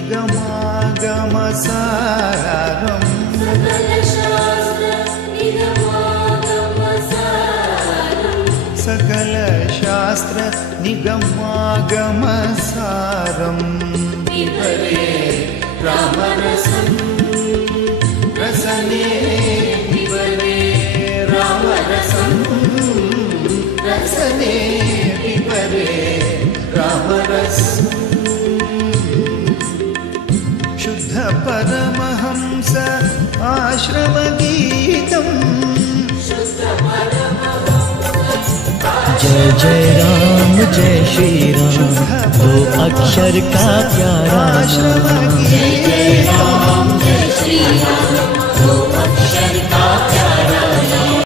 निगमागमसारम् सकलशास्त्र निगमागमसारम् पिबरे रामरसम् रसने पिबरे रामरसम् रसने पिबरे रामरसम् शुद्ध परमहंस आश्रमगीतम् जय जय राम जय श्री राम दो अक्षर का प्यारा आश्रमगीतम् जय राम जय श्री राम दो अक्षर का